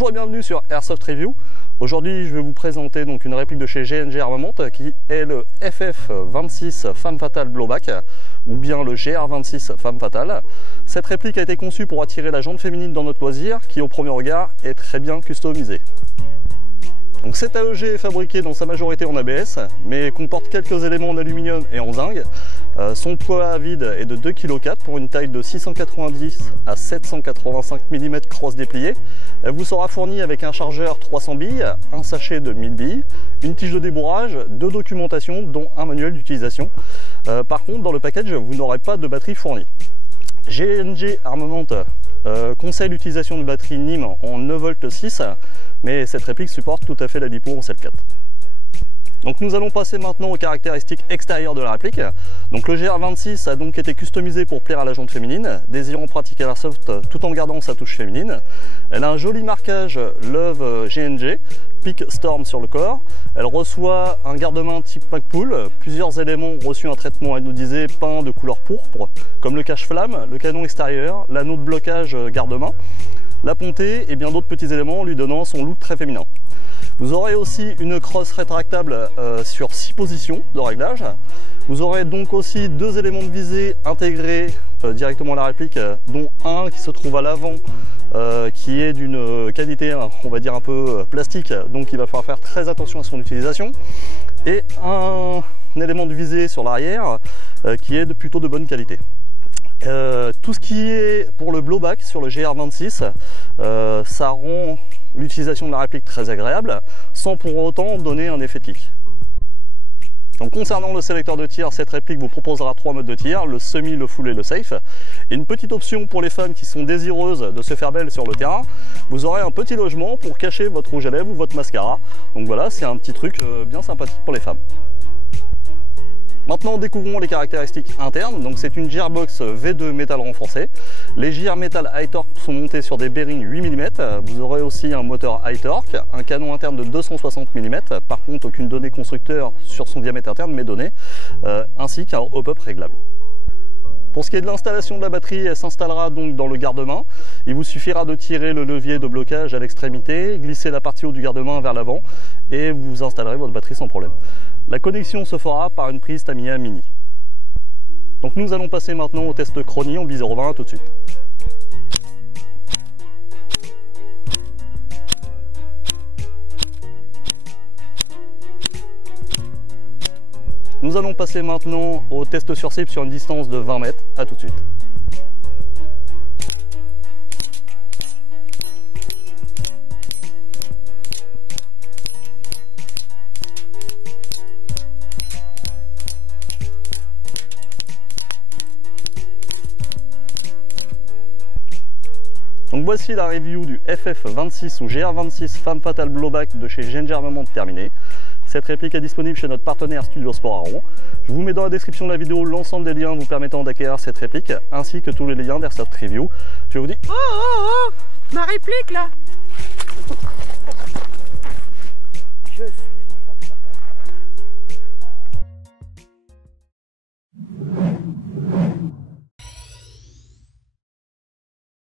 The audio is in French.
Bonjour et bienvenue sur Airsoft Review. Aujourd'hui je vais vous présenter donc une réplique de chez GNG Armament qui est le FF26 Femme Fatale Blowback ou bien le GR26 Femme Fatale. Cette réplique a été conçue pour attirer la jante féminine dans notre loisir qui au premier regard est très bien customisée. Donc cet AEG est fabriqué dans sa majorité en ABS mais comporte quelques éléments en aluminium et en zinc. Son poids à vide est de 2,4 kg pour une taille de 690 à 785 mm cross déplié. Elle vous sera fournie avec un chargeur 300 billes, un sachet de 1000 billes, une tige de débourrage, deux documentations dont un manuel d'utilisation. Par contre dans le package vous n'aurez pas de batterie fournie. GNG Armament conseille l'utilisation de batterie NIM en 9V6 mais cette réplique supporte tout à fait la LiPo en Cell4. Donc nous allons passer maintenant aux caractéristiques extérieures de la réplique. Donc le GR26 a donc été customisé pour plaire à la jante féminine, désirant pratiquer l'airsoft tout en gardant sa touche féminine. Elle a un joli marquage Love GNG, Peak Storm sur le corps. Elle reçoit un garde-main type Magpul. Plusieurs éléments ont reçu un traitement anodisé peint de couleur pourpre, comme le cache-flamme, le canon extérieur, l'anneau de blocage garde-main, la pontée et bien d'autres petits éléments lui donnant son look très féminin. Vous aurez aussi une crosse rétractable sur 6 positions de réglage. Vous aurez donc aussi deux éléments de visée intégrés directement à la réplique, dont un qui se trouve à l'avant, qui est d'une qualité, on va dire, un peu plastique, donc il va falloir faire très attention à son utilisation, et un élément de visée sur l'arrière qui est plutôt de bonne qualité. Tout ce qui est pour le blowback sur le GR26, ça rend l'utilisation de la réplique très agréable sans pour autant donner un effet de kick. Donc concernant le sélecteur de tir, cette réplique vous proposera 3 modes de tir, le semi, le full et le safe. Et une petite option pour les femmes qui sont désireuses de se faire belle sur le terrain, vous aurez un petit logement pour cacher votre rouge à lèvres ou votre mascara. Donc voilà, c'est un petit truc bien sympathique pour les femmes. Maintenant découvrons les caractéristiques internes. Donc c'est une gearbox V2 métal renforcé. Les gears métal high torque sont montés sur des bearings 8 mm. Vous aurez aussi un moteur high torque, un canon interne de 260 mm. Par contre aucune donnée constructeur sur son diamètre interne m'est donnée, ainsi qu'un hop-up réglable. Pour ce qui est de l'installation de la batterie, elle s'installera donc dans le garde-main. Il vous suffira de tirer le levier de blocage à l'extrémité, glisser la partie haut du garde-main vers l'avant et vous installerez votre batterie sans problème. La connexion se fera par une prise Tamiya Mini. Donc nous allons passer maintenant au test Chronie en B020 tout de suite. Nous allons passer maintenant au test sur cible sur une distance de 20 mètres. A tout de suite. Donc voici la review du FF26 ou GR26 Femme Fatale Blowback de chez GNG Armament terminée. Cette réplique est disponible chez notre partenaire Studio Sport Aron. Je vous mets dans la description de la vidéo l'ensemble des liens vous permettant d'acquérir cette réplique, ainsi que tous les liens d'Airsoft Review. Je vous dis... Oh, ma réplique là!